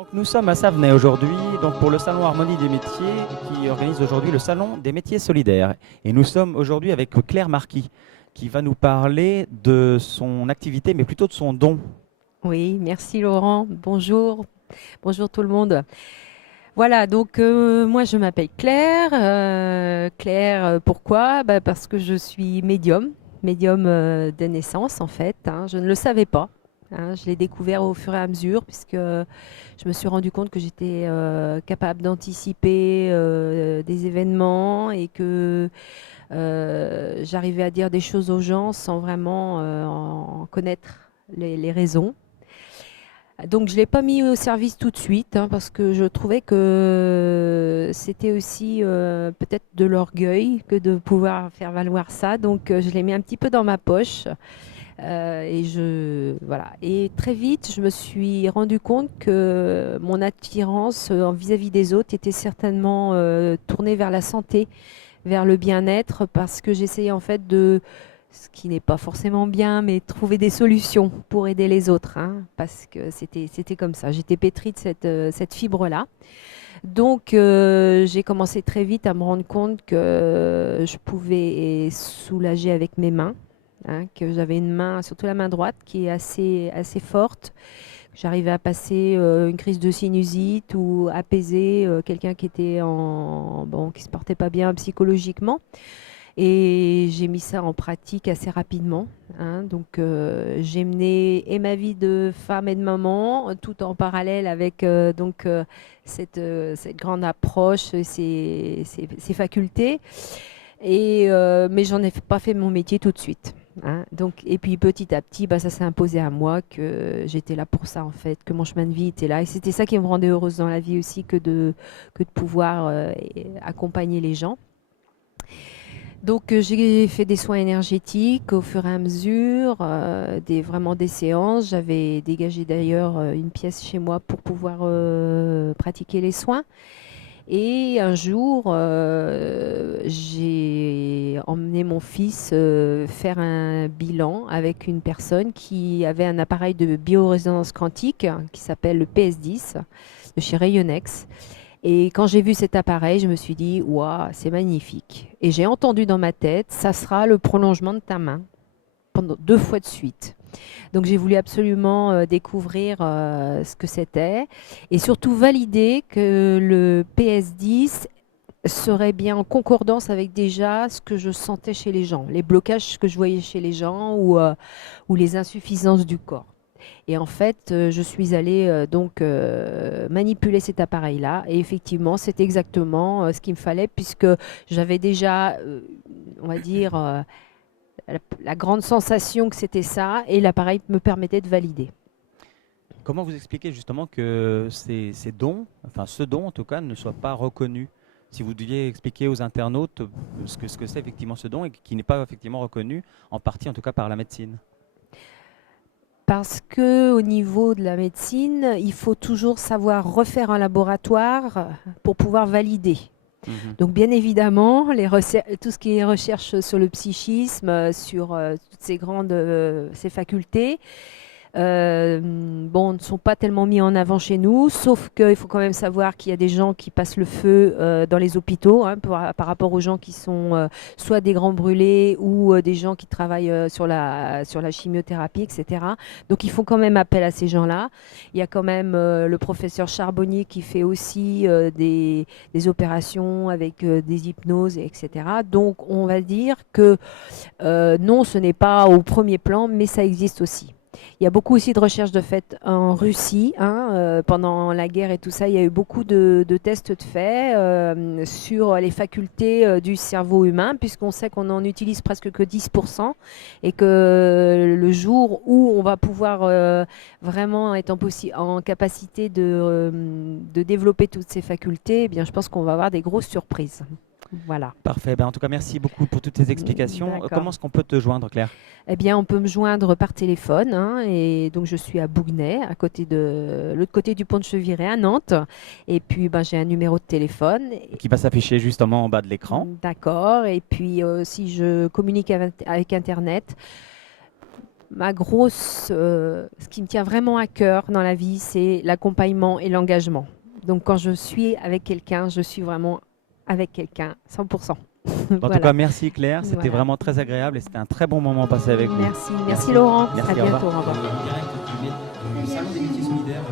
Donc nous sommes à Savenay aujourd'hui, donc pour le salon Harmonie des métiers qui organise aujourd'hui le salon des métiers solidaires. Et nous sommes aujourd'hui avec Claire Marquis qui va nous parler de son activité, mais plutôt de son don. Oui, merci Laurent. Bonjour, bonjour tout le monde. Voilà, donc moi je m'appelle Claire. Claire, pourquoi? Parce que je suis médium de naissance en fait, hein. Je ne le savais pas, hein. Je l'ai découvert au fur et à mesure puisque je me suis rendu compte que j'étais capable d'anticiper des événements et que j'arrivais à dire des choses aux gens sans vraiment en connaître les raisons. Donc je ne l'ai pas mis au service tout de suite, hein, parce que je trouvais que c'était aussi peut-être de l'orgueil que de pouvoir faire valoir ça. Donc je l'ai mis un petit peu dans ma poche. Voilà. Et très vite, je me suis rendu compte que mon attirance vis-à-vis des autres était certainement tournée vers la santé, vers le bien-être, parce que j'essayais en fait de, ce qui n'est pas forcément bien, mais trouver des solutions pour aider les autres, hein, parce que c'était comme ça. J'étais pétrie de cette fibre-là. Donc, j'ai commencé très vite à me rendre compte que je pouvais soulager avec mes mains, hein, que j'avais une main, surtout la main droite, qui est assez forte. J'arrivais à passer une crise de sinusite ou apaiser quelqu'un qui était bon, qui se portait pas bien psychologiquement. Et j'ai mis ça en pratique assez rapidement, hein. Donc, j'ai mené et ma vie de femme et de maman, tout en parallèle avec cette grande approche, ces facultés. Mais j'en ai pas fait mon métier tout de suite, hein. Donc, et puis petit à petit, ça s'est imposé à moi que j'étais là pour ça en fait, que mon chemin de vie était là. Et c'était ça qui me rendait heureuse dans la vie aussi, que de pouvoir accompagner les gens. Donc j'ai fait des soins énergétiques au fur et à mesure, vraiment des séances. J'avais dégagé d'ailleurs une pièce chez moi pour pouvoir pratiquer les soins. Et un jour, j'ai emmené mon fils faire un bilan avec une personne qui avait un appareil de biorésonance quantique qui s'appelle le PS10 de chez Rayonex. Et quand j'ai vu cet appareil, je me suis dit, waouh, c'est magnifique. Et j'ai entendu dans ma tête, ça sera le prolongement de ta main, pendant 2 fois de suite. Donc j'ai voulu absolument découvrir ce que c'était et surtout valider que le PS10 serait bien en concordance avec déjà ce que je sentais chez les gens, les blocages que je voyais chez les gens ou les insuffisances du corps. Et en fait, je suis allée donc manipuler cet appareil-là. Et effectivement, c'est exactement ce qu'il me fallait puisque j'avais déjà, on va dire, la grande sensation que c'était ça. Et l'appareil me permettait de valider. Comment vous expliquez justement que ces dons, enfin ce don en tout cas, ne soit pas reconnu? Si vous deviez expliquer aux internautes ce que c'est effectivement ce don et qui n'est pas effectivement reconnu, en partie en tout cas par la médecine. Parce que au niveau de la médecine, il faut toujours savoir refaire un laboratoire pour pouvoir valider. Mhm. Donc bien évidemment, tout ce qui est recherche sur le psychisme, sur toutes ces grandes ces facultés, bon, ne sont pas tellement mis en avant chez nous, sauf qu'il faut quand même savoir qu'il y a des gens qui passent le feu dans les hôpitaux, hein, par rapport aux gens qui sont soit des grands brûlés ou des gens qui travaillent sur la chimiothérapie, etc. Donc ils font quand même appel à ces gens-là. Il y a quand même le professeur Charbonnier qui fait aussi des opérations avec des hypnoses, etc. Donc on va dire que non, ce n'est pas au premier plan, mais ça existe aussi. Il y a beaucoup aussi de recherches de fait en Russie, hein, pendant la guerre et tout ça. Il y a eu beaucoup de tests de fait sur les facultés du cerveau humain, puisqu'on sait qu'on en utilise presque que 10% et que le jour où on va pouvoir vraiment être en capacité de développer toutes ces facultés, eh bien, je pense qu'on va avoir des grosses surprises. Voilà. Parfait. Ben, en tout cas, merci beaucoup pour toutes ces explications. Comment D'accord. est-ce qu'on peut te joindre, Claire? Eh bien, on peut me joindre par téléphone, hein, et donc je suis à Bougnay, à côté de l'autre côté du pont de Cheviré à Nantes. Et puis, j'ai un numéro de téléphone. Qui va s'afficher justement en bas de l'écran. D'accord. Et puis, si je communique avec Internet, ce qui me tient vraiment à cœur dans la vie, c'est l'accompagnement et l'engagement. Donc quand je suis avec quelqu'un, je suis vraiment avec quelqu'un, 100%. En tout Voilà. cas, merci Claire, c'était Voilà. vraiment très agréable et c'était un très bon moment passé avec vous. Merci Laurent. Merci, À au revoir. bientôt. Au revoir. En direct du salon des métiers solidaires.